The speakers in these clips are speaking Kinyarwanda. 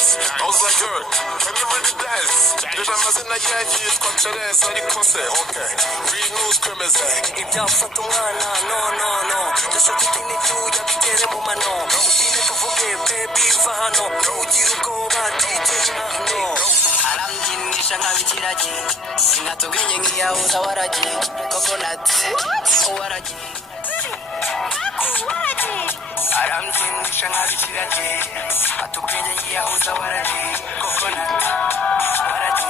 nice. I was like, yo, can you really dance? Did I mess in the years? Got your ass, I didn't say, okay. Read news, criminals. If y'all fuck the one, no. Just a thing to do, you have to get him on no. Even to forget, baby, Fahano. No, you go back, DJ, no. Aramjinisha nkabikiraji sinatubwiye ngiyahuza waraji coconut waraji aramjinisha nkabikiraji atubwiye ngiyahuza waraji coconut waraji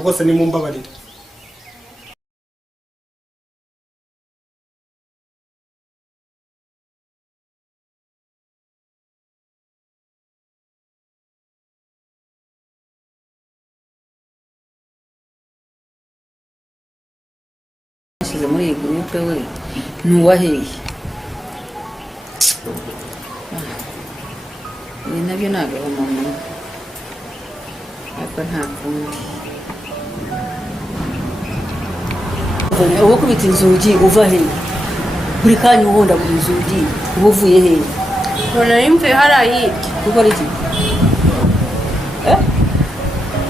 rwose ni mumbabarira shize muri iyi groupe we nuwaheye ni nabyo nagahomamo ariko nta kundi ubu kubita inzugi uva he buri kanya uhonda buri inzugi uba uvuye he bona imve harayi gukora iki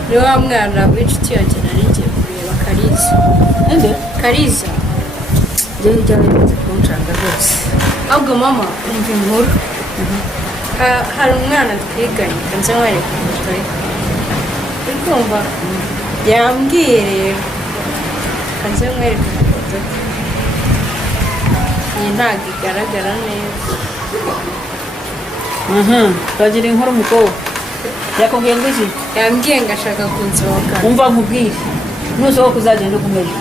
ni wa mwana w'inshuti yanjye nari ngiye kureba Kariza ende Kariza njyewe byaretse kunshanga rwose ahubwo mama umva inkuru hari umwana twiganye kanze mwereka ifoto ye uri kumva yambwiye rero kanze mwereka ifoto iyi ntabwo igaragara neza bagira inkuru umukobwa yakubwiye ngo iki yambwiye ngo ashaka kunsohoka umva nkubwire nusohoka uzagenda ugumeyo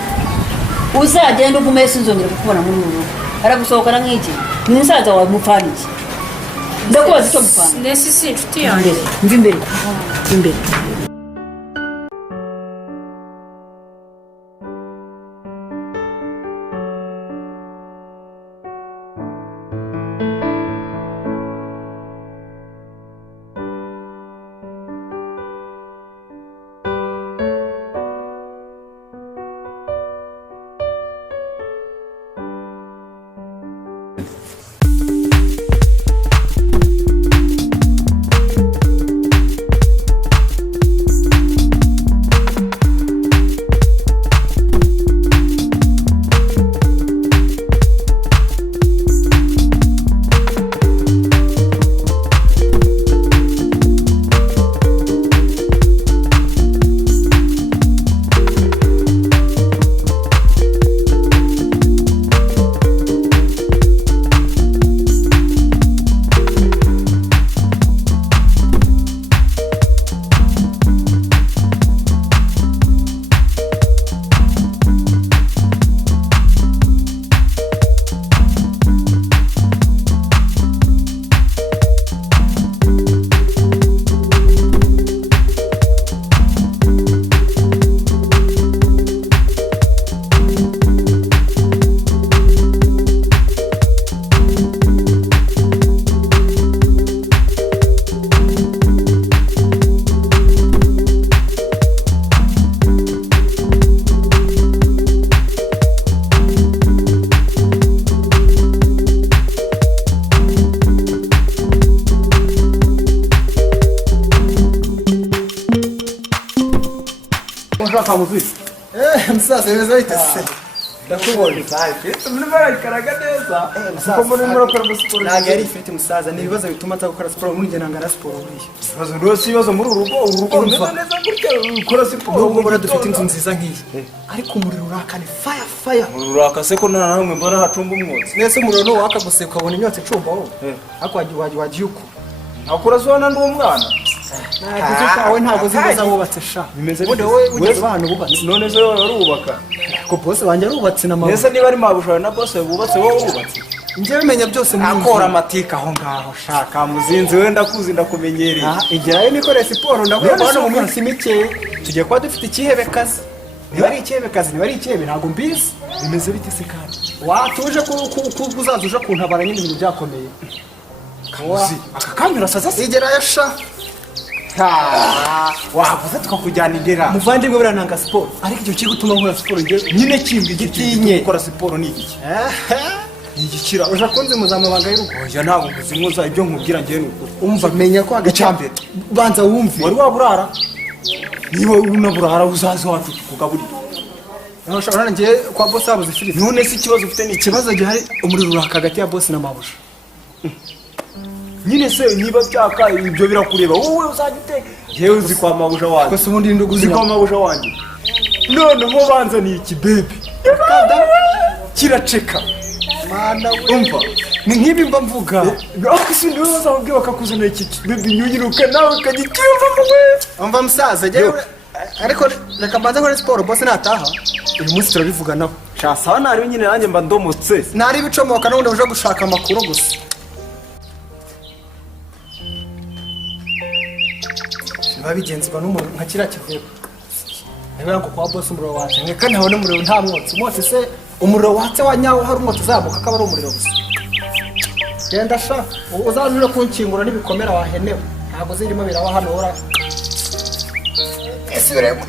uzagenda ugumeyo sinzongera kukubona muri uru rugo aragusohokana nk'iki ni musaza wawe mupfaniki ndakubaza icyo mupanga ndetse si inshuti yanjye imbere imbere kamuzi musaza beza bitese ndakubonye muri barakaraga neza kuko muri murakora siporo ntabwo ari ifite musaza ni ibibazo bituma atagukora siporo muri njye nangana siporo buriya ibibazo rwose ibibazo muri urugo rumeze neza gutya ukora siporo nubwo bora dufite inzu nziza nk'iyi ariko umuriro urakane fire umuriro urakase ko nta namwe mbona hacumba umwotsi mwese umuriro ni uwaka gusa ukabona imyotsi icumba wowe ariko wagiye uko ntakora zona ndi umwana ntabwo kawe ntabwo zineza wubatse sha bimeze bode wowe ugeze abantu bubatse none zo warubaka ko boss banje arubatse na mama nese niba ari mabushara na boss bubatse wowe wubatse njye bimenya byose muri akora amatika aho ngaho shaka muzinzi wenda kuzi ndakumenyereye igerayo nikore siporo ndakora hano mu minsi mike tugiye kuba dufite ikihebe kazi niba ari ikihebe kazi niba ari ikihebe ntabwo mbizi bimeze bite se kandi watuje kuzaza uje kuntabara nyine ibintu byakomeye kamuzi aka kamera saza igerayo sha wavuze tukakujyana indera muvandimwe burananga siporo ariko icyo kiri gutuma nkora siporo nyine kimbwe gitinye gukora siporo ni iki ni igikira uje kunzi muzamabanga y'urugo oya ntabwo nguzi ibyo nkubwira ngiye n'ukuri umva menya ko agacambere banza wumve wari waburara niba unaburara uzaze wacu tukugaburira urashobora ngiye kwa boss habuze ifiriti none se ikibazo ufite ni ikibazo gihari umuriro uraka hagati ya boss na mabusha nyine se niba byaka ibyo birakureba wowe uzajya uteka yewe uzi kwa mabusha wanjye kose ubundi ndi uzi kwa mabusha wanjye none mo banzaniye ikibebe kiraceka mana umva ni nk'ibi mba mvuga ariko si ndiwe bazamubwiye bakakuzanira iki kibebe nyuyiruka nawe ukagikiyumva we umva musaza jyewe ariko reka mbanze nkore siporo boss nataha uyu munsi turabivuganaho sawa nariwe nyine nanjye mba ndomotse ntari ibicomoka n'ubundi uje gushaka amakuru gusa biba bigenzurwa n'umuntu nka kiriya kivuye niba ngo kwa boss umuriro watse nkeka ntabona umuriro nta mwotsi se umuriro watse wa nyawo hari umwotsi uzamuka akaba ari umuriro gusa genda sha uzaje uje kunkingura n'ibikomera wahenewe ntabwo zirimo biraba hano ora ese uremo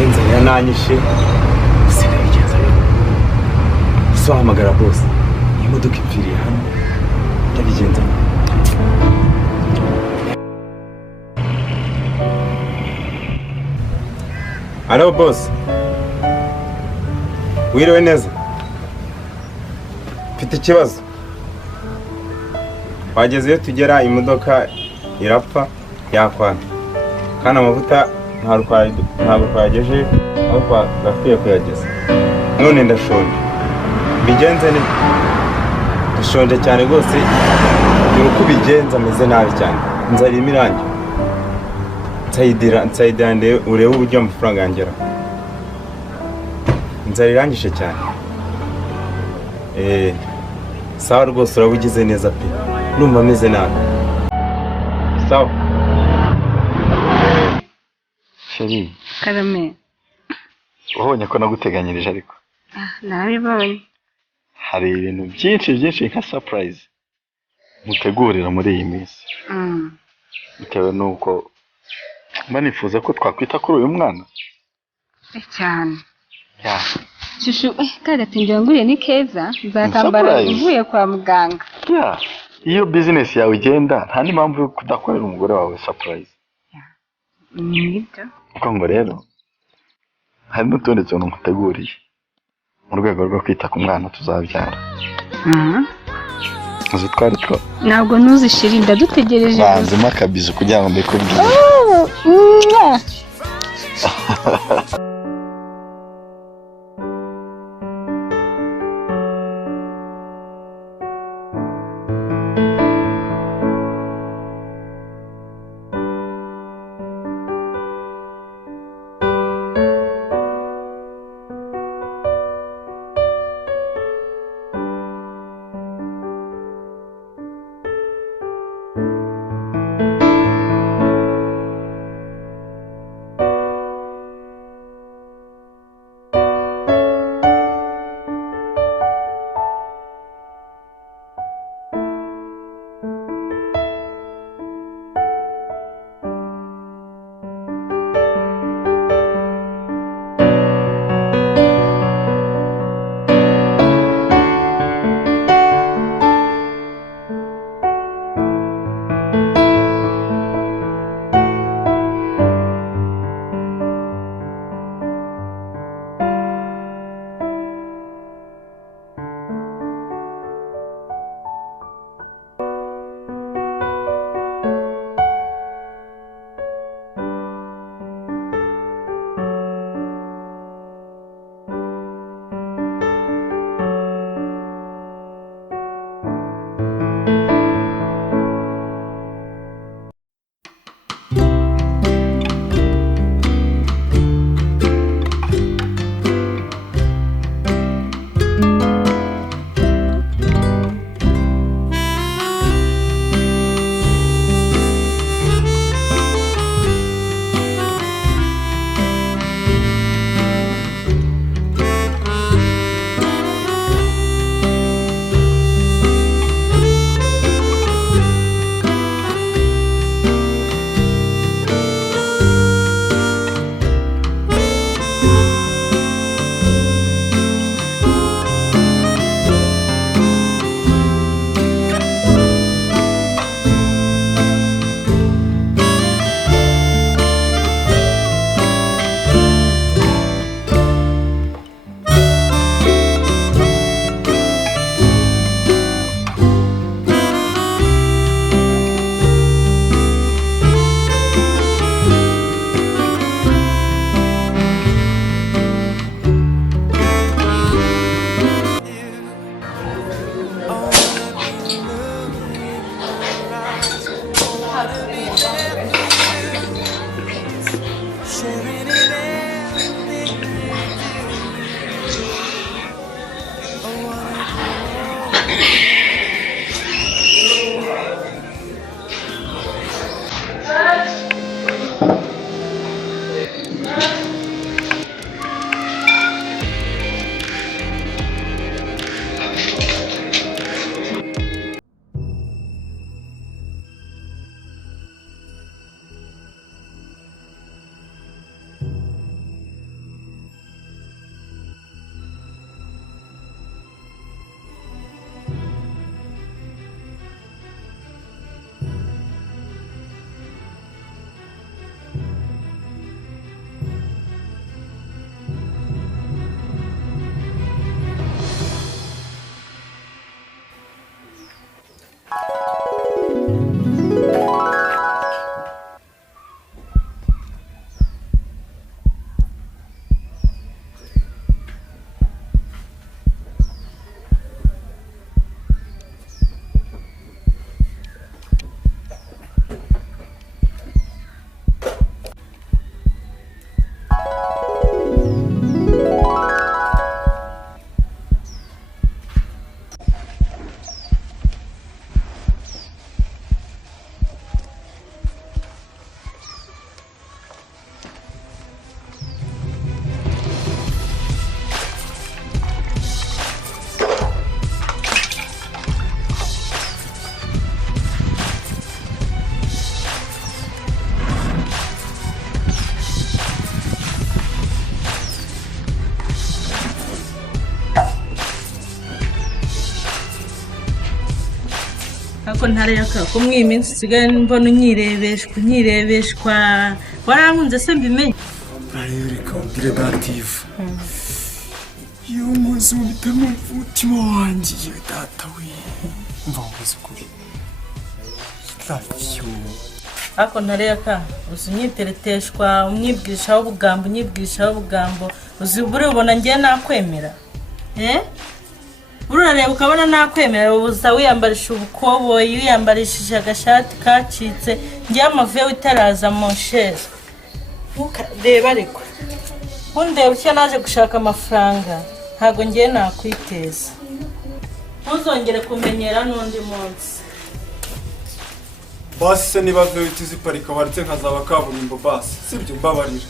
enza yananyishe sinabigenza so hamagara boss imodoka ipfiriye hano ndabigenza Hello boss wiriwe neza mfite ikibazo wagezeyo tugera imodoka irapfa yakwana kandi amavuta ntabwo twageje aho twagakwiye kuyageza none ndashonje bigenze ne ndashonje cyane rwose dore uko bigenza ameze nabi cyane nzarimo irangi nsayidira urebe uburyo amafaranga yangera nzarirangije cyane sawa rwose urabugize neza pe numva ameze nabi sawa Sheri Karame ubonye ko naguteganyirije ariko nabibonye hari ibintu byinshi nka surprise mutegurira muri iyi minsi bitewe nuko manifuza ko twakwita kuri uyu mwana cyane shushu kagatinjira nguriye ni keza nzakambara uvuye kwa muganga iyo business yawe igenda nta n'impamvu yo kudakorera umugore wawe surprise nibyo uko ngo rero hari n'utundi tuntu muteguriye mu rwego rwo kwita ku mwana tuzabyara uzi twari two ntabwo ntuzishira ndadutegereje banzemo akabizo kugira ngo mbikubwire Ako ntareka ko mwiminsi sigaye mbona unyirebeshwa warankunze se mbimenye Reka ubwire dative iyo umunsi ubitamo umutima wanjye data we mva ubuze kuri ako ntareka unyitereteshwa unyibwishaho ubugambo uzi ubona ngiye nakwemera urareba ukabona nakwemera ubuza wiyambarisha ubukoboyi wiyambarishije agashati kacitse ngiye amavuye witaraza monsheri reba ariko undeba icyo naje gushaka amafaranga ntago ngiye nakwiteza ntuzongere kumenyera n'undi munsi basi se niba veyiti ziparika waretse nkazaba kaburimbo basi sibyo mbabarira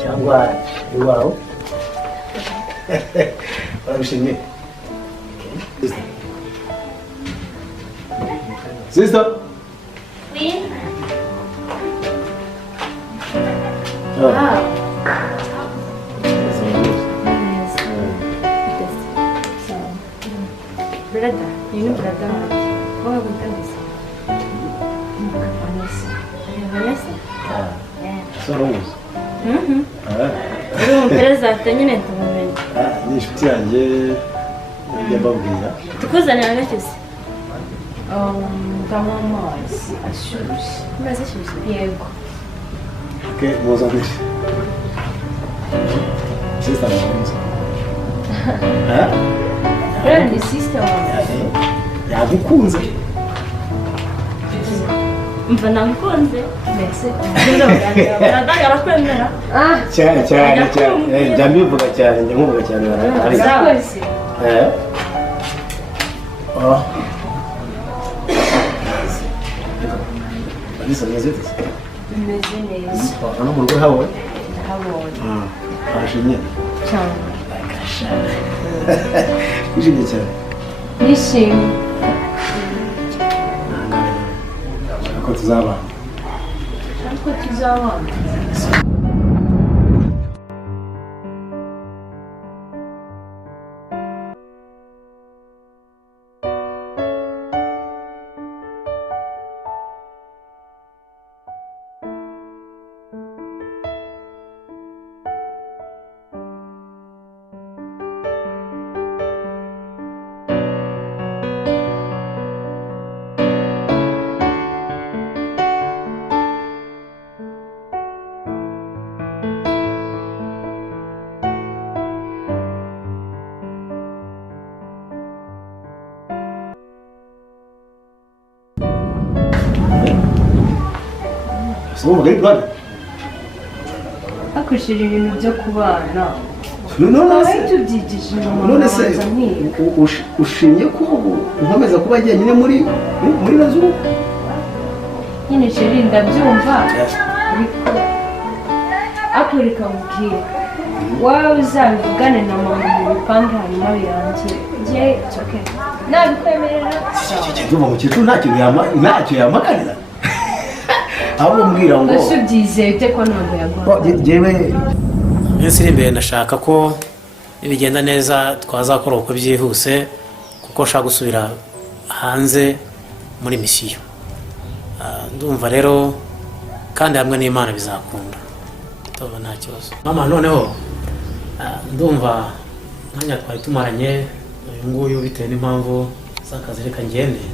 cyangwa iwawe barabishimye sister Oui. Brother, you know brother. What have we done this? Vanessa. Yeah. So Rose. Urumpereza nyine tumumenya. Ni inshuti yanjye yababwira. Tukuzanira agakiza. Ndanywa amazi ashyushye. Amazi ashyushye? Yego. Okay, muzanire. Sister Rose. Friend, sister wanjye. Yagukunze. umva nabikunze mbese baradangira arakwemera cyane njya mbivuga cyane njya nkuvuga cyane urakoze Alisa meze neza. Meze neza. Hano mu rugo hawe? Habonye. Arashimye. Cyane. Nishimye cyane. Nishimye. Ko tuzabana. Ko tuzabana. Ubu mugari bwana. Akoresheje ibintu byo kubana. None tubyigije none se ushimye ko nkomeza kuba njyenyine muri nazo nyine sheri ndabyumva ariko akureka mubwira wawe uzabivugane na mama mu bipangu hanyuma birangiye njye cyoke nabikwemerera ndumva mukecuru ntacyo yamakanira ahubwo mbwira ngo ese ubyizeye ute ko ntabwo yagomba jewe iminsi iri imbere ndashaka ko nibigenda neza twazakora uko byihuse kuko nshaka gusubira hanze muri misiyo ndumva rero kandi hamwe n'Imana bizakunda tuba nta kibazo mama noneho ndumva mwanya twari tumaranye uyu nguyu bitewe n'impamvu z'akazi reka ngende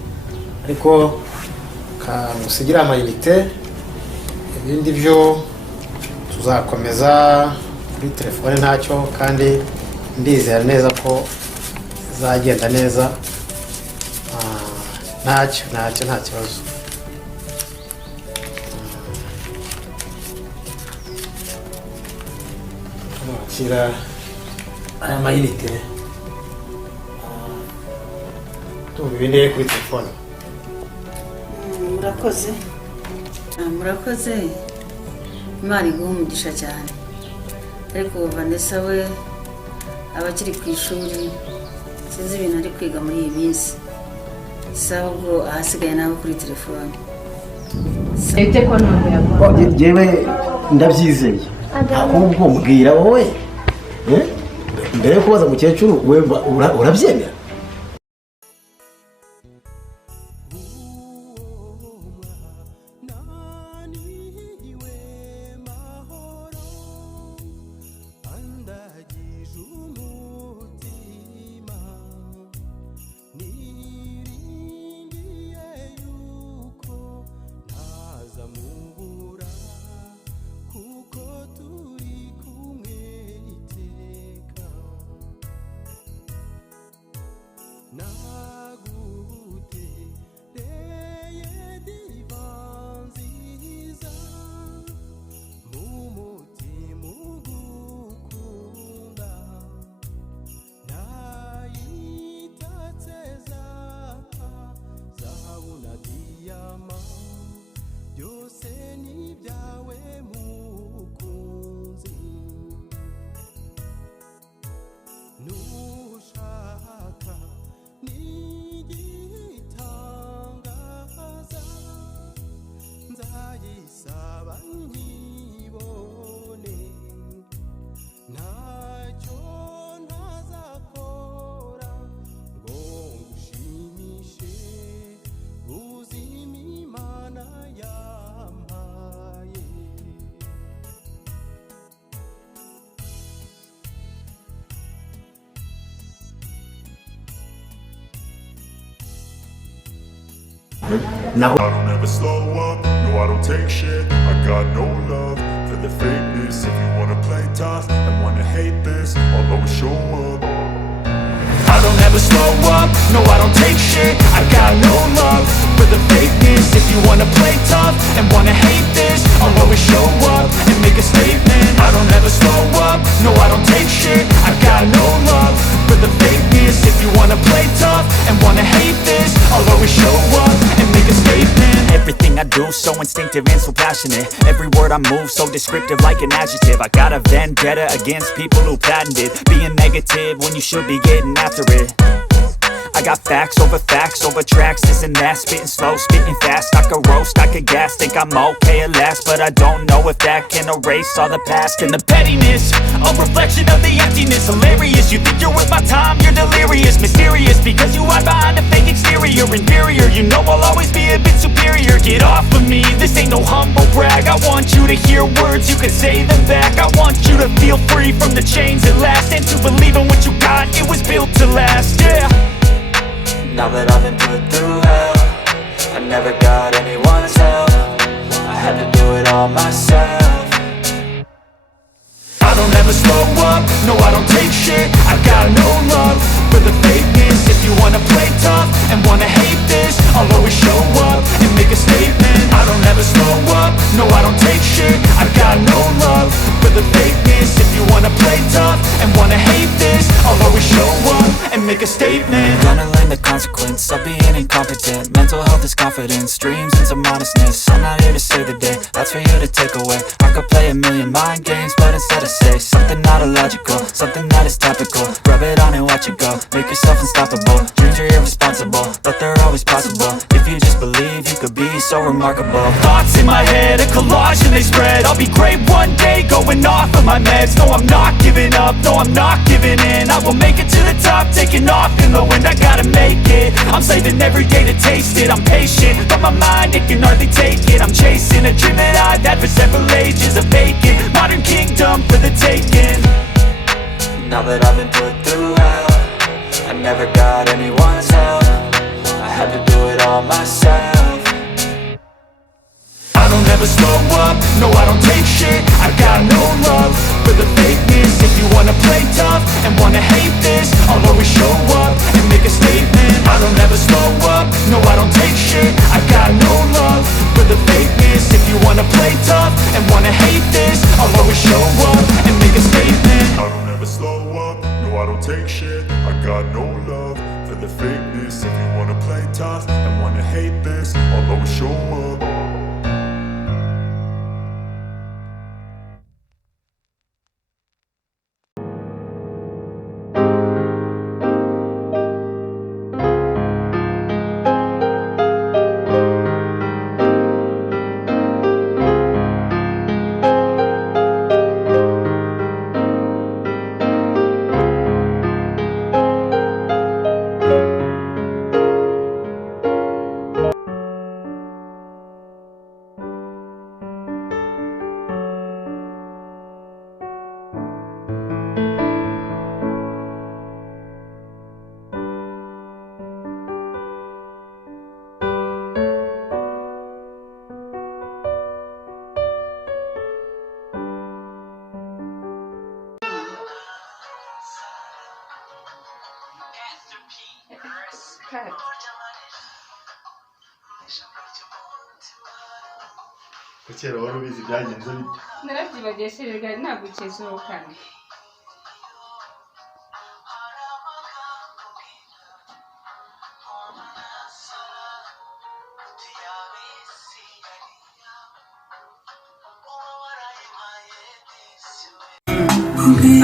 ariko kangusigira amayinite ibindi byo tuzakomeza kuri telefone ntacyo kandi ndizera neza ko zagenda neza ntacyo nta kibazo mwakira aya mayinite tumva ibindi kuri telefone murakoze Imana iguha umugisha cyane ariko Vanessa we abakiri ku ishuri sinzi ibintu ari kwiga muri iyi minsi sawa ubwo ahasigaye nabo kuri telefone ete ko ntabwo yagomba jewe ndabyizeye ahubwo mbwira wowe mbere yo kubaza mukecuru we urabyemera I don't ever slow up, no I don't take shit. I got no love for the fakeness. If you wanna play tough and wanna hate this, I'll always show up. I don't ever slow up, no I don't take shit. I got no love for the fakeness. If you wanna play tough and wanna hate this, I'll always show up and make a statement. I don't ever slow up, no I don't take shit. I got no love for the fakeness. If you wanna play tough and wanna hate this, I'll always show up and make a statement. Everything I do so instinctive and so passionate. Every word I move so descriptive like an adjective. I got a vendetta against people who patented being negative when you should be getting after it. I got facts over tracks, this and that. Spitting slow, spitting fast, I could roast, I could gas. Think I'm okay at last, but I don't know if that can erase all the past. And the pettiness, a reflection of the emptiness. Hilarious, you think you're worth my time, you're delirious. Mysterious, because you hide behind a fake exterior. Inferior, you know I'll always be a bit superior. Get off of me, this ain't no humble brag. I want you to hear words, you can say them back. I want you to feel free from the chains at last, and to believe in what you got, it was built to last, yeah. Now that I've been put through hell, I never got anyone's help. I had to do it all myself. I don't ever slow up, no I don't take shit. I got no love for the fakeness. If you wanna play tough and wanna hate this, I'll always show up and make a statement. I don't ever slow up, no I don't take shit. I got no love for the fakeness. If you wanna play tough and wanna hate this, I'll always show up and make a statement. Gonna learn the consequence of being incompetent. Mental health is confidence, dreams and some honestness. I'm not here to save the day, that's for you to take away. I could play a million mind games, but instead I say something not illogical, something that is topical. Rub it on and watch it go, make yourself unstoppable. Dreams are irresponsible, but they're always possible. If you just believe, you could be so remarkable. Thoughts in my head, a collage and they spread. I'll be great one day, going off of my meds. No I'm not giving up, no I'm not giving in. I will make it to the top, taking off in the wind. I gotta make it, I'm saving every day to taste it. I'm patient, but my mind, it can hardly take it. I'm chasing a dream that I've had for several ages. A vacant, modern kingdom for the taking. Now that I've been put through hell, I never got anyone's help. I had to do it all myself. I don't ever slow up, no I don't take shit. I got no love for the fakeness. If you wanna play tough and wanna hate this, I'll always show up and make a statement. I don't ever slow up, no I don't take shit. I got no love for the fakeness. If you wanna play tough and wanna hate this, I'll always show up and make a statement. I don't ever slow up, no I don't take shit. I got no love for the fakeness. If you wanna play tough and wanna hate this, I'll always show up. Kera wari ubizi byagenze bite? Narabyibagiye serega ntabwo ukizuhukana.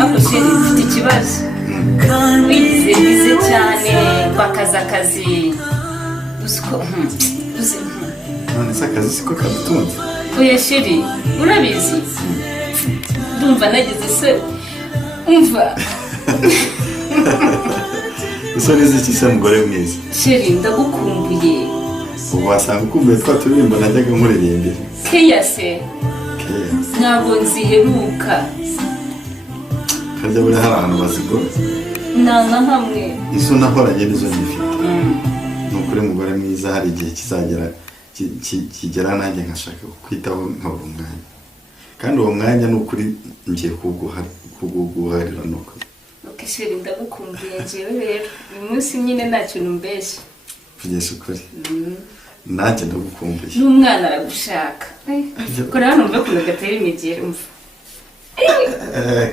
Ako sheri mfite ikibazo. Bize cyane bakaza akazi. Usko None se akazi siko kadutunze. Oya sheri, urabizi? Ndumva nagize se. Umva. Isoni ziki se mugore mwiza. Sheri ndagukumbuye. Ubu wasanga ukumbuye twa turirimbo najyaga nkuririmbira. Keya se. Ntabwo nziheruka. Harya buri hari ahantu bazigora. Nanga hamwe. Izo nahoranye nizo ngifite. Nukuri mugore mwiza hari igihe kizagera kigera nanjye nkashaka kwitaho nkabura umwanya. Kandi uwo mwanya nukuri ngiye kuguharira nuko. Okay sheri ndagukumbuye njyewe rero. Uyu munsi nyine ntacyo numbeshye. Kugeza ukuri. nanjye ndagukumbuye n'umwana aragushaka kora hano mve kuntu gatera imigeri umva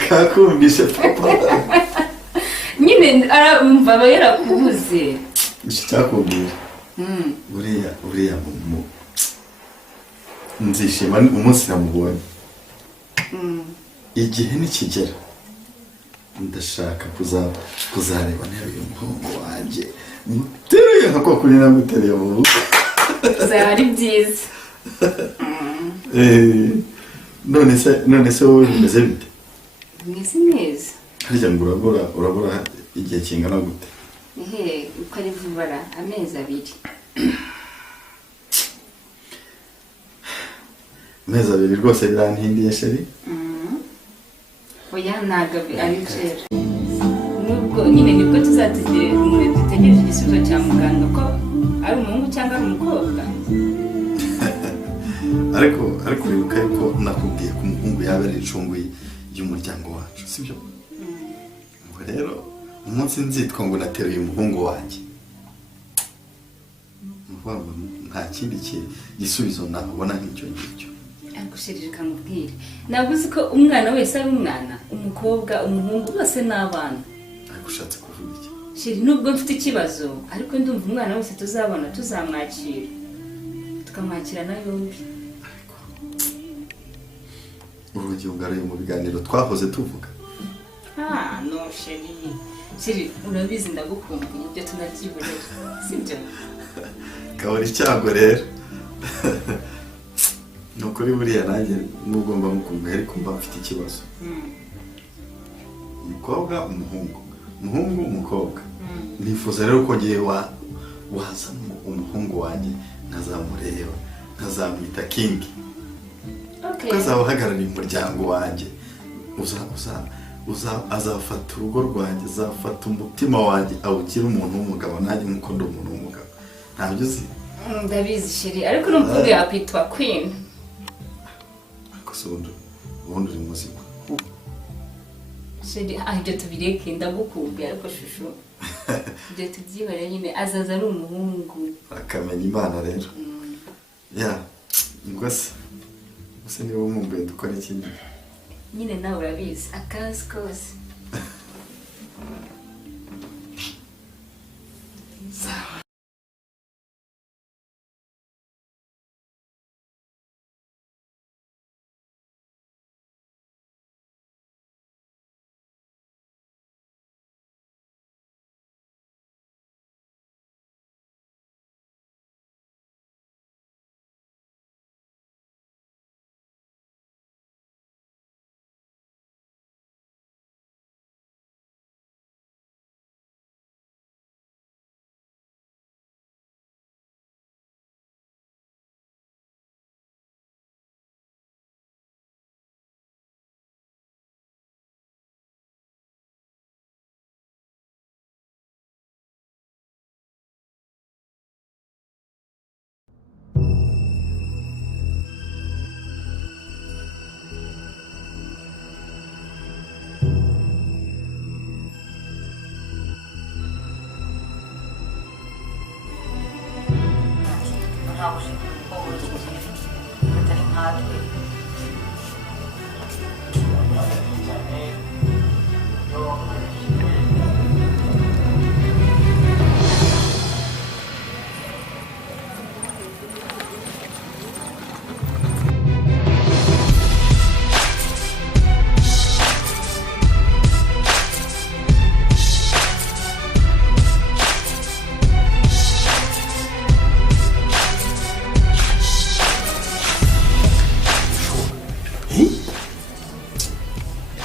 kakumvishe papa nyine arumva aba yarakubuze iki cyakubwira uriya nzishima umunsi namubonye igihe nikigera ndashaka kuzareba niba uyu muhungu wanjye muteruye nka kwa kuri namutereye mu rugo bizaba ari byiza none se wowe bimeze bite bimeze neza harya ngo urabura igihe kingana gute uko ari vubara amezi 2 amezi 2 rwose birantindiye sheri oya ntago ari kera nubwo nyine nibwo dutegereje igisubizo cya muganga ko ari umuhungu cyangwa ari umukobwa ariko wibuka yuko nakubwiye ko umuhungu yaba ari icungu y'umuryango wacu sibyo ubwo rero umunsi nzitwa ngo nateruye umuhungu wanjye nta kindi gisubizo nabona nk'icyo ngicyo ariko shirije kamubwire ntabwo uzi ko umwana wese ari umwana umukobwa umuhungu bose ni abana ariko ushatse kuvuga iki shiri nubwo mfite ikibazo ariko ndumva umwana wese tuzabona tuzamwakira tukamwakira na yombi urugi ugaraye mu biganiro twahoze tuvuga no shiri urabizi ndagukumbuye ibyo tunabyiburira sibyo kabura icyago rero ni ukuri buriya nanjye n'ugomba mukumbuye ariko mba mfite ikibazo umukobwa umuhungu umukobwa nifuza rero ko ngiye wazana umuhungu wanjye nkazamureba nkazamwita kingi ukazaba uhagarariye umuryango wanjye azafata urugo rwanjye azafata umutima wanjye awugira umuntu w'umugabo nanjye nk'uko ndi umuntu w'umugabo ntabyo uzi ndabizi shiri ariko n'umukobwa yakwitwa queen ariko se ubundi uri muzima shiri ibyo tubireke ndagukumbuye ariko shushu ibyo tubyibare nyine azaza ari umuhungu akamenya imana rero ya ngo se niba umumbuye dukora ikindi nyine nawe urabizi akazi kose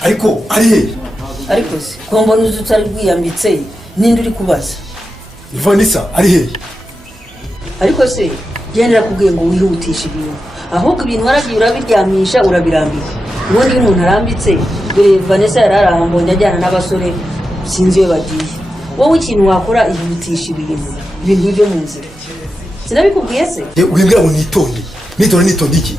ariko ariko se ko mbona uzi utari rwiyambitse ninde uri kubaza Vanessa ari hehe ariko se gendera kubwiye ngo wihutishe ibintu ahubwo ibintu waragiye urabiryamisha urabirambika ubundi iyo umuntu arambitse dore Vanessa yararambonye ajyana n'abasore sinzi iyo bagiye wowe ikintu wakora ihutisha ibintu byo mu nzira sinabikubwiye se wibwira ngo nitonde iki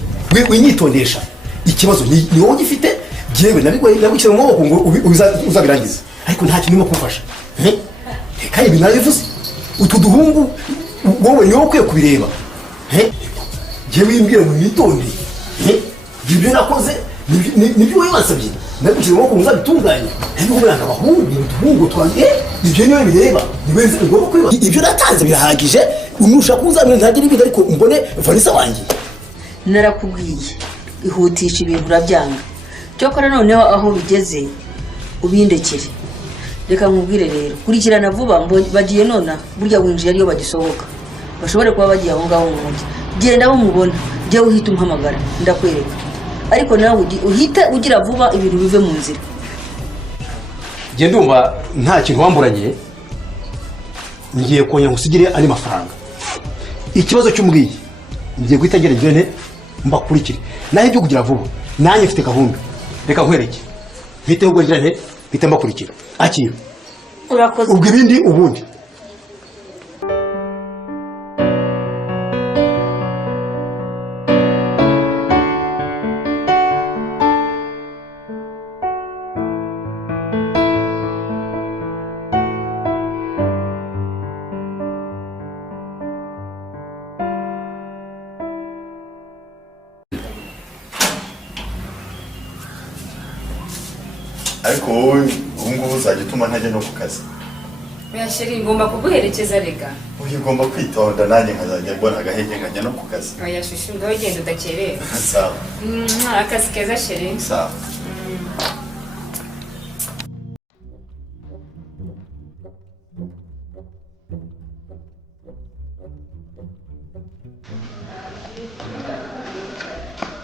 winyitondesha ikibazo ni wowe gifite jewe nabigushyira mu maboko ngo uzabirangize ariko nta kintu urimo kumfasha kandi ibintu narabivuze utu duhungu wowe niwe ukwiye kubireba njyewe wimbwira ngo nitonde ibyo nakoze nibyo wowe wansabye ndagushyira amaboko ngo uzabitunganye ariko umwana abahungu twanjye ibyo niwe bireba nibenze ngomba kwiba ibyo natanze birahagije unushaka uzamenya ntagire ibindi ariko mbone Vanessa wanjye narakubwiye ihutisha ibintu urabyanga cyokora noneho aho bigeze ubindekere reka nkubwire rero kurikirana vuba bagiye nona burya winjiye ariyo bagisohoka bashobore kuba bagiye aho ngaho mu mujyi genda aho mubona jya uhita umpamagara ndakwereka ariko nawe uhite ugira vuba ibintu bive mu nzira genda umva nta kintu wamburanye ngiye kongera ngusigire andi mafaranga ikibazo cy'umbwiye ngiye guhita ngerageza nte mbakurikire naho ibyo kugira vuba nanjye mfite gahunda reka nkwereke mpite ahubwo ngira nte mpite mbakurikira akira urakoze ubwo ibindi ubundi ariko wowe ubu ngubu uzajya utuma ntajya no ku kazi oya sheri ngomba kuguherekeza rega uyu ugomba kwitonda nanjye nkazajya mbona agahenge nkajya no ku kazi oya shushu ngaho ugenda udakerera sawa akazi keza sheri sawa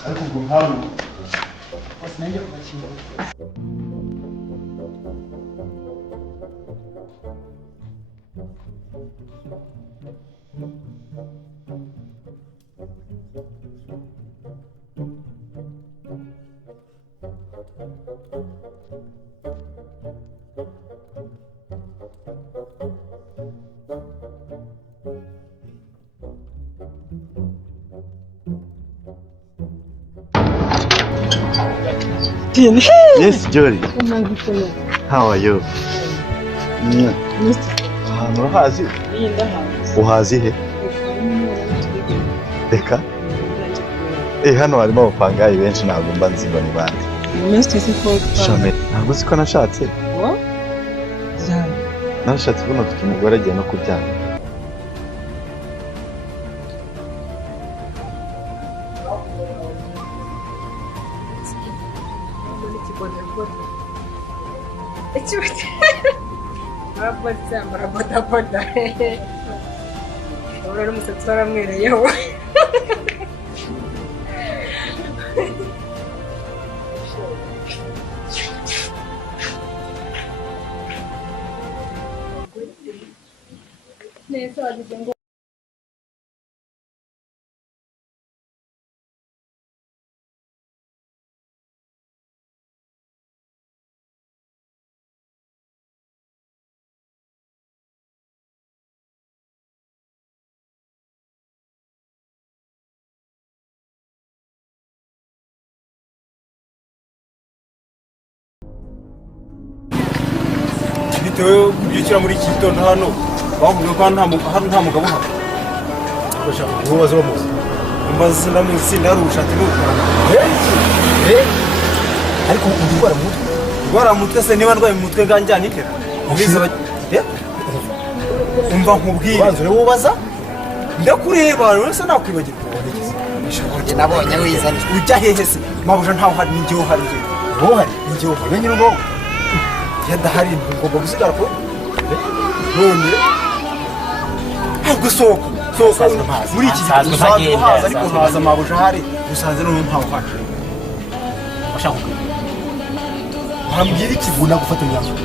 ariko ubwo mpamvu sinajya kubakira Yes, Jory. How are you? Ahantu urahazi? Uhazi he? Reka? Hano harimo abapangayi benshi ntabwo mba nzi ngo ni bande. Shame, ntabwo uzi ko nashatse? Nashatse ubu mfite umugore agiye no kubyara. bodaboda urabona n'umusatsi waramwereyeho neza wagize ngo bitewe kubyukira muri iki gitondo hano bavuga ko hano nta mugabo uhaba bashaka kubaza bamuzi mbaza ndamuzi ndari ubushake n'ubukana ariko urwara mu mutwe urwara mu mutwe se niba ndwaye mu mutwe nganjyana itera umva nkubwire ubanza urebe ubaza ndakureba wese nakwibagirwa njye nabonye wizanye ujya hehe se mabuja ntawe uhari ninjye uhari wowe uhari ninjye uhari we nyine ngowe yadahari ngomba gusigara ko none ntabwo sohoka muri iki gihe usanzwe uhaza ariko haza mabuja ahari usanze none ntawe uhari washaka wambwira iki ubona gufata imyanzuro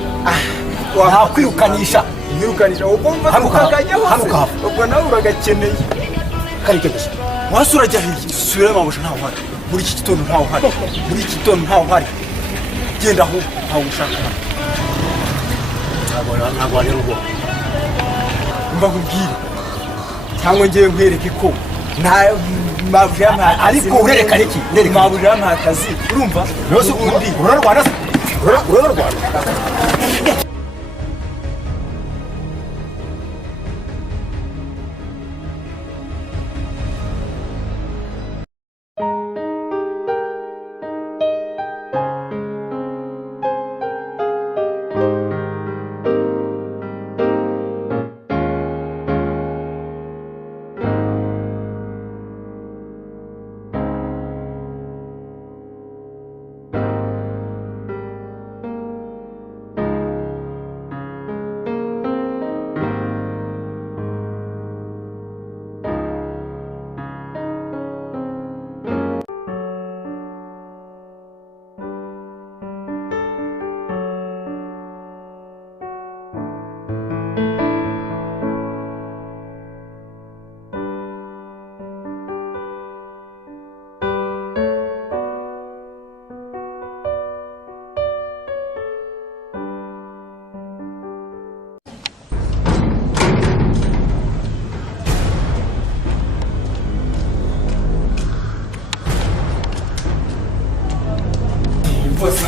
nakwirukanisha mwirukanisha ubwo mva ukagajyaho ubwo nawe uragakeneye karike gusa wasi urajya hirya usubire mabuja ntawe uhari muri iki gitondo ntawe uhari muri iki gitondo ntawe uhari genda aho ntawe ushaka ntabwo wari urugo mba nkubwire cyangwa ngewe nkwereke ko nta mabuja yampaye ariko urerekana iki mabuja yampaye akazi urumva rwose urarwana se urarwana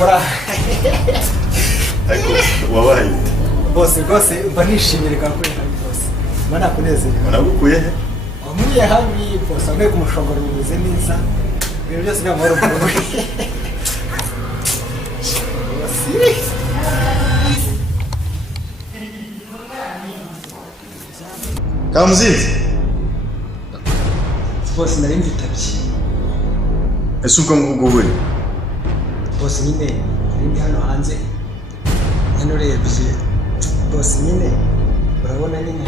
mura ariko wabaye bose rwose mba nishimye reka kuri hamwe bose mba nakunezerewe nagukuye he wamuye hamwe bose amwe kumushongora bimeze neza ibintu byose ni amahoro mu rugo Kamuzinzi bose nari mvitabye ese ubwo ngubwo buri bose nyine ndi hano hanze hano urebye bose nyine urabona nyine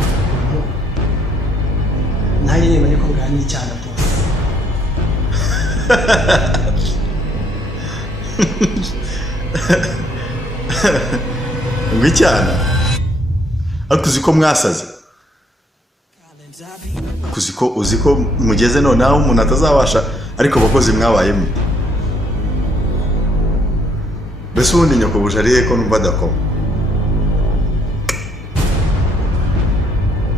nanjye niba ariko bwaniye cyane bose ngwicyana ariko uziko mwasaze uziko mugeze none aho umuntu atazabasha ariko abakozi mwabayemo bese ubundi nyakubuje ari he ko numva adakoma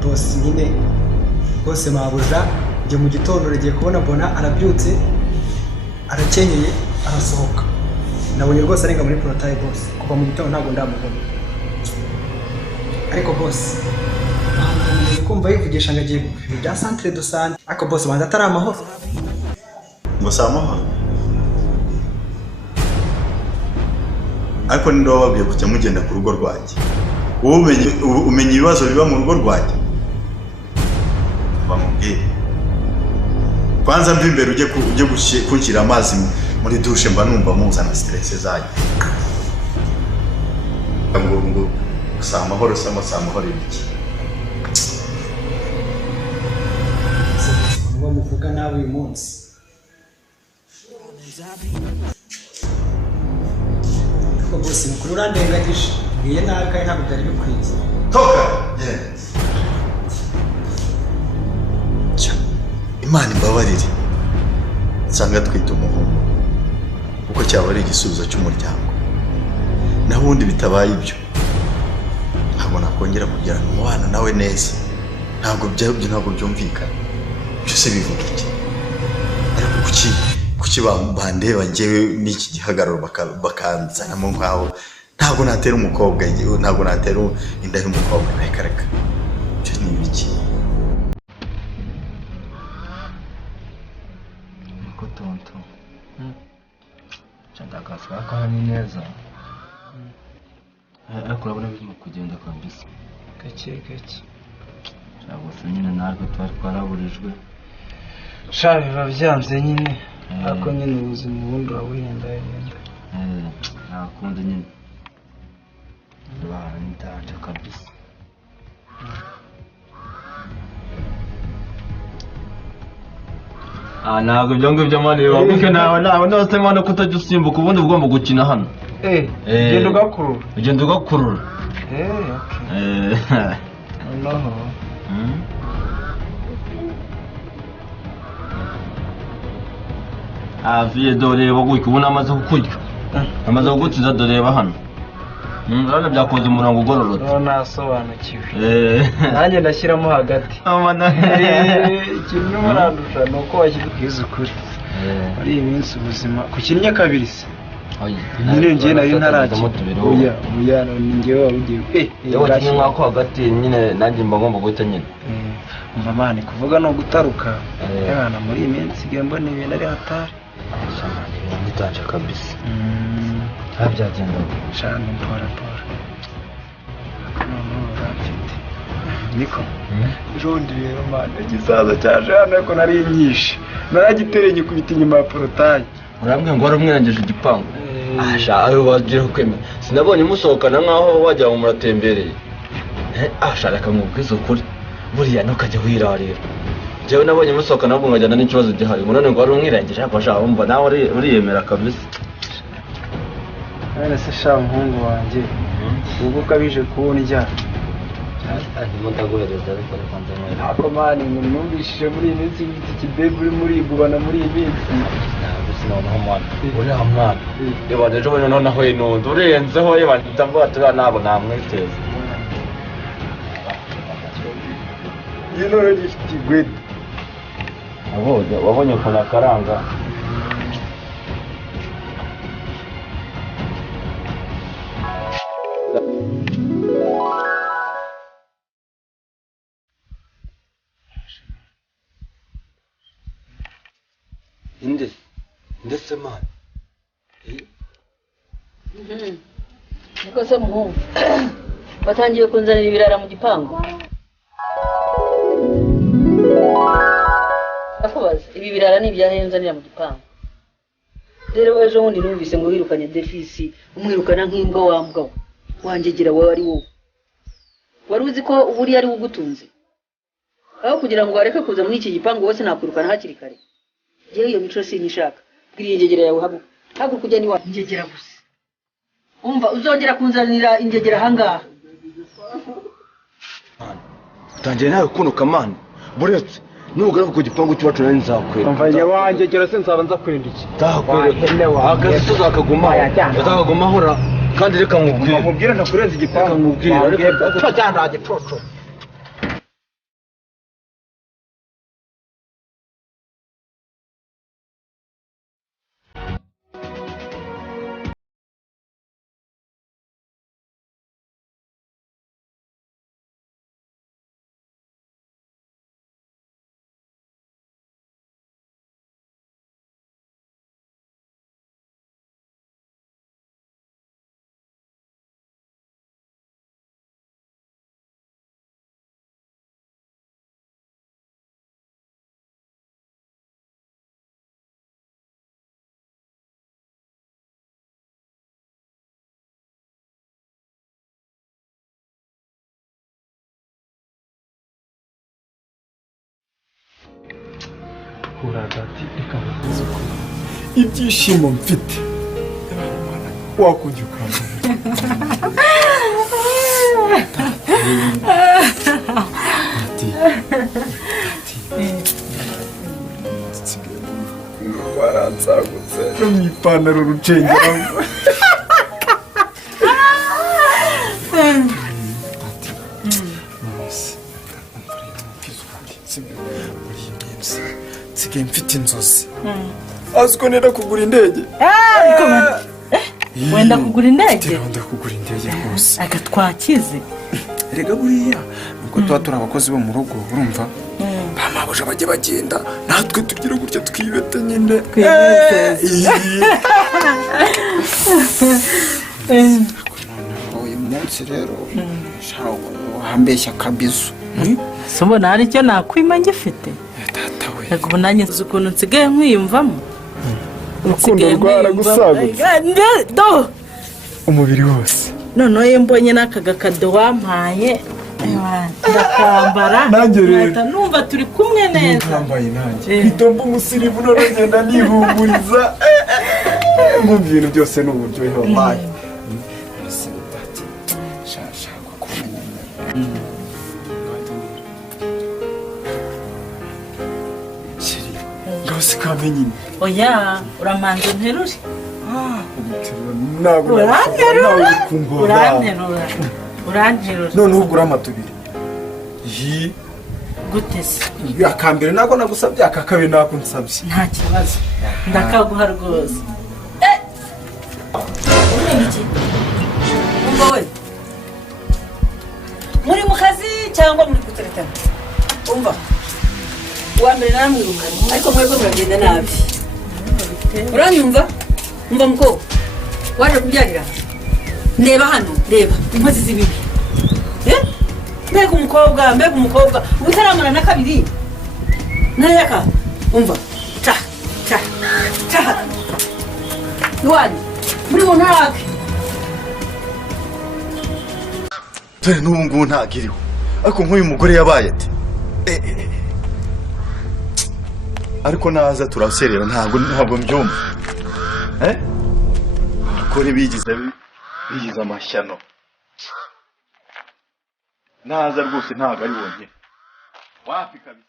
bose nyine bose mabuja njye mu gitondo nagiye kubona mbona arabyutse arakenyeye arasohoka nabonye rwose arenga muri porotaye bose kuva mu gitondo ntabwo ndamubona ariko bose kumva yivugisha ngo agiye bya centre de santé ariko bose banza atari amahoro ngo si amahoro ariko ninde wababwiye kujya mugenda ku rugo rwanjye wowe umenya ibibazo biba mu rugo rwanjye bamubwire kwanza mva imbere ujye kunshyira amazi muri dushe mba numva muzana stress zanyu ngo si amahoro si amahoro ibiki ngo muvuga nawe uyu munsi ariko bose mukuru urandengagije mbwiye nabi kandi ntabwo byari bikwiye toka Imana imbabarire nsanga twita umuhungu kuko cyaba ari igisubizo cy'umuryango naho ubundi bitabaye ibyo ntabwo nakongera kugirana umubano nawe neza ntabwo byumvikana byose bivuga iki ariko kuki bandeba njyewe n'iki gihagararo bakanzanamo nkaho ntabwo natera umukobwa ntabwo natera inda y'umukobwa nayikareka ibyo ni ibiki niko tonto ndagashaka ko ari neza ariko urabona birimo kugenda kabisa gake cyangwa se nyine natwe twari twaraburijwe sha biba byanze nyine ariko nyine ubuzima ubundi urabuhenda nta kundi nyine ndaje kabisa ntabwo ibyo ngibyo mani wabuke nawe nose mani ko utajya usimbuka ubundi ugomba gukina hano ugenda ugakurura noneho viye dore baguke ubona amaze kukurya amaze kugutiza dore hano urabona byakoze umurongo ugororotse nasobanukiwe nanjye ndashyiramo hagati ikintu murandusha ni uko washyize ukuri muri iyi minsi ubuzima kukinnye kabiri se nyine njye nari ntarajya oya njyewe wari ugiye yewe kimwe mwako hagati nyine nanjye mba ngomba guhita nyine umva mani kuvuga no gutaruka yana muri iyi minsi igihe mbona ibintu ari hatari nitaje kabisa byagenda cyane mpora niko jondi rero mani igisaza cyaje hano ariko nari nyinshi naragitereye gikubita inyuma ya porotaye urambwira ngo wari umwirengeje igipangu aho wagira kwemera sinabonye musohokana nkaho wagira ngo muratembereye reka nkubwize ukuri buriya ntukajya wirarira njyewe nabonye musohokana ahubwo nkajyana n'ikibazo gihari ngo none ngo wari umwirengeje ariko shaka wumva nawe uriyemera kabisa none se sha muhungu wanjye ubwo ukabije kubona ndimo ndaguhereza ariko reka nzamwere ako mani numvishije muri iyi minsi iki kibebe uri murigubana muri iyi minsi noneho mwana uriya mwana reba ejo bundi noneho inundi urenzeho reba ndamvuga turiya ntabwo namwiteza iyi none gifite igwede wabonye ukuntu akaranga ndetse mani niko se muhungu batangiye kunzanira ibirara mu gipangu. Ndakubaza ibi birara ni ibyahenzanira mu gipangu. Rero ejo bundi numvise ngo wirukanye defisi umwirukana nk'imbwa wambwa wanjyegera wowe ari wowe. Wari uzi ko uburi ari ugutunze aho kugira ngo areke kuza muri iki gipangu wose nakwirukana hakiri kare. Jewe iyo mico sinyishaka. Bwiriye ingegera yawe hagu kujya ni wa ingegera gusa. Umva uzongera kunzanira ingegera hangaha. utangiye nawe kunuka mani buretse nugera ku gipangu cy'iwacu nari nzakwera umva wanjye gera se nzaba nzakwenda iki nzakwera akazi tuzakaguma azakaguma ahora kandi reka nkubwire ntakurenza igipangu nkubwire reka cyangwa gicoco uragati reka mukuze ko ibyishimo mfite wakujya waransagutse no mu ipantaro rucengeramo nsigaye mfite inzozi azi ko nenda kugura indege. Wenda kugura indege? Wenda kugura indege rwose. Aka twakize. Erega buriya nuko tuba turi abakozi bo mu rugo urumva bamabuja bajye bagenda natwe tugira gutya twibete nyine. Uyu munsi rero hambeshya kabizo. Sobona hari icyo nakwima ngifite. Ego bunanye nzi ukuntu nsigaye nkwiyumvamo. Urukundo rwaragusagutse. Do umubiri wose. Noneho mbonye n'akagakado wampaye ndakambara numva turi kumwe neza. Nambaye nanjye itomba umusirimu none ngenda nihumuriza mu bintu byose n'uburyo wampaye. Sikame nyine. Oya, uramanze nterure. Ntabwo uranterura. None ugura amatubiri. Gutese. Akambere nako nagusabye akakabiri nako nsabye. Nta kibazo. Ndakaguha rwose. Umva we. Muri mu kazi cyangwa muri guteretana? Umva. Wambere namwirukanye ariko mwebwe muragenda nabi. Uranyumva? Umva muko. Waje kubyarira. Ndeba hano, ndeba inkozi z'ibibi. Mbega umukobwa utaramana na kabiri. Nayaka. Umva. Ta. Wani. Muri mu ntake. Tore n'ubu ngubu ntagiriho ariko nk'uyu mugore yabaye ati ariko naza turaserera ntabwo mbyumva akore bigize amashyano naza rwose ntabwo ari wongere wapi kabisa.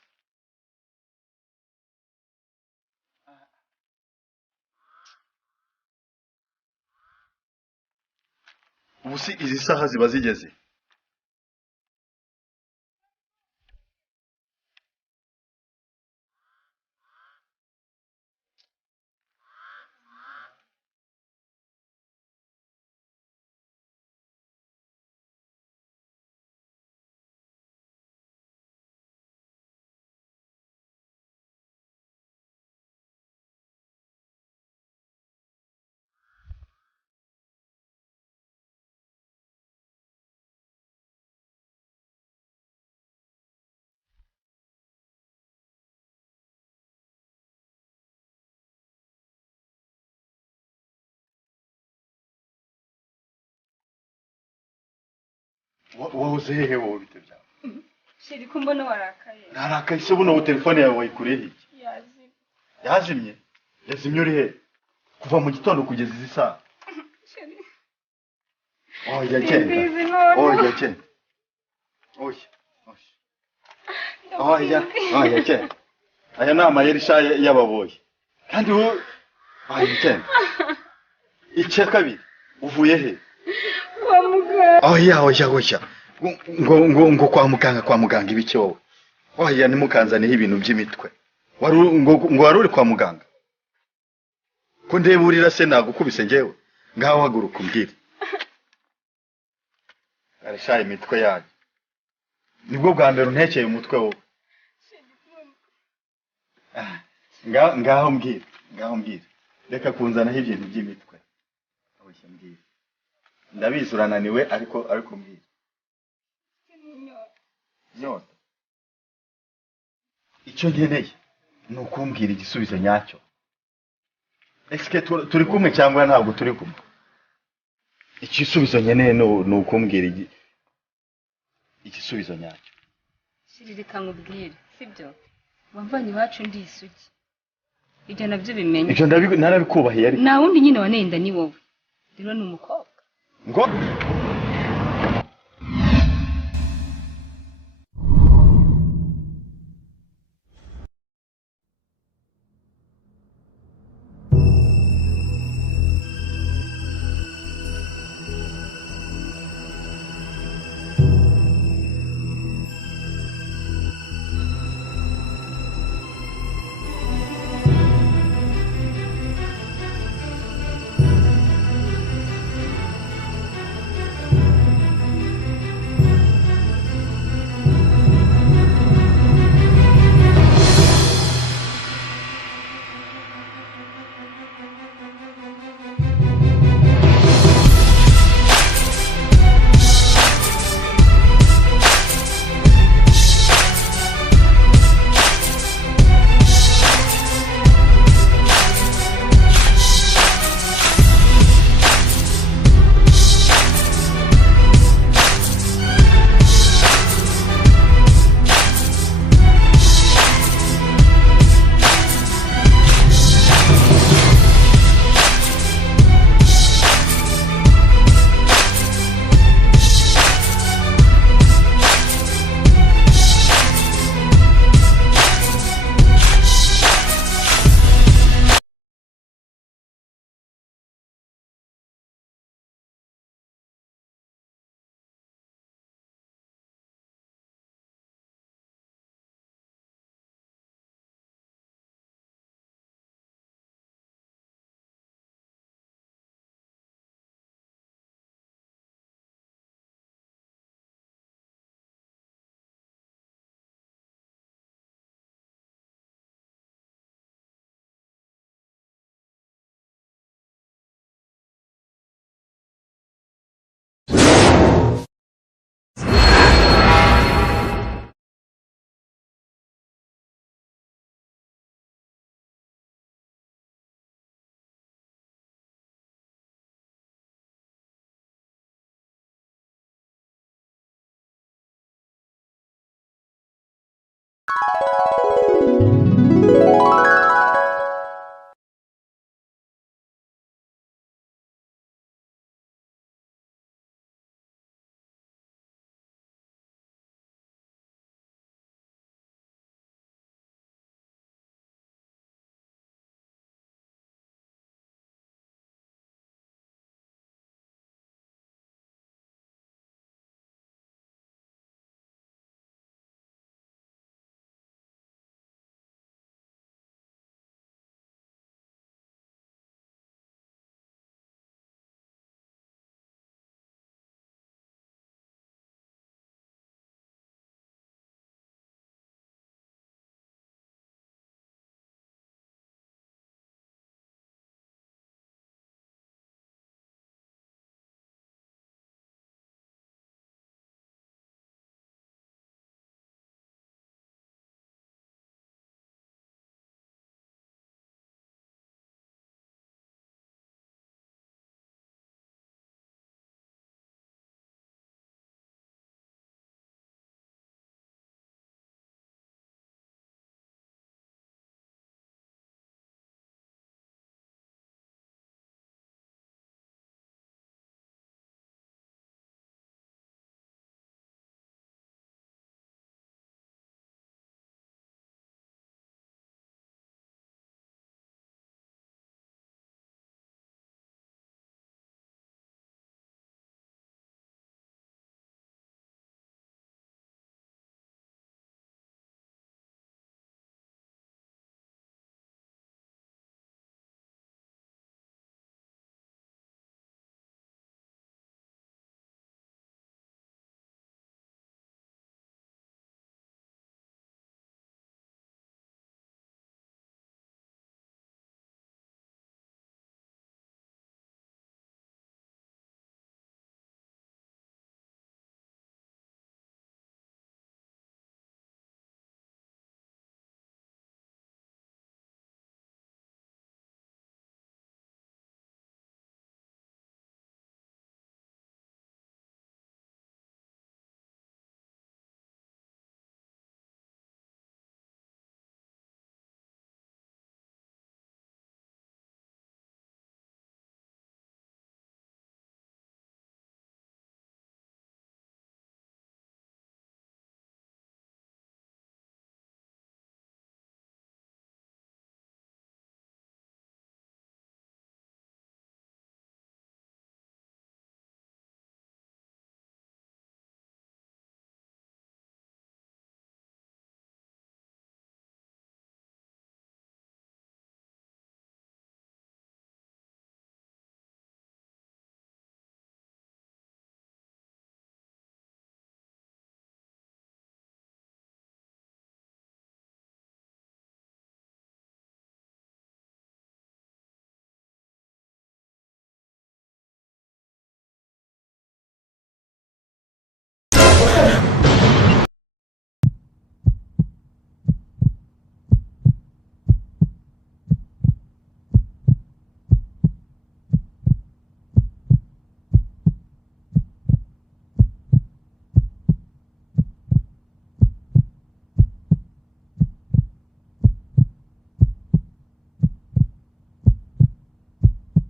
ubu si izi saha ziba zigeze wahoze hehe wowe bite byawe? Shiri ko mbona warakaye. Narakaye se buno telefone yawe wayikureho iki? Yazimye. Yazimye? Yazimye uri he? Kuva mu gitondo kugeza izi saha. Shiri. Oya genda. Oya genda. Oya. Oya genda. Aya ni amayeri y'ababoyi. Kandi wowe oya genda. Icya kabiri uvuye he? Kwa muganga. Oya. Ngo kwa muganga ibiki wowe? Oya nimukanzaneho ibintu by'imitwe. Ngo wari uri kwa muganga? Ko ndeburira se nagukubise ngewe? Ngaho haguruka umbwire. Arashaye imitwe yanyu. Nibwo bwa mbere untekeye umutwe wowe. Ngaho mbwire. Reka kunzanaho ibintu by'imitwe. Oya mbwire. Ndabizi urananiwe ariko mbwire. Nyota. Icyo nkeneye ni ukumbwira igisubizo nyacyo. Eske turi kumwe cyangwa ntabwo turi kumwe? Igisubizo nkeneye ni ukumbwira igisubizo nyacyo. Shirika nkubwire, sibyo? Wamvanye iwacu ndi isugi. Ibyo nabyo bimenye. Ibyo narabikubahiye ariko. Na wundi nyine wanenda ni wowe. Rero ni umukobwa. Ngo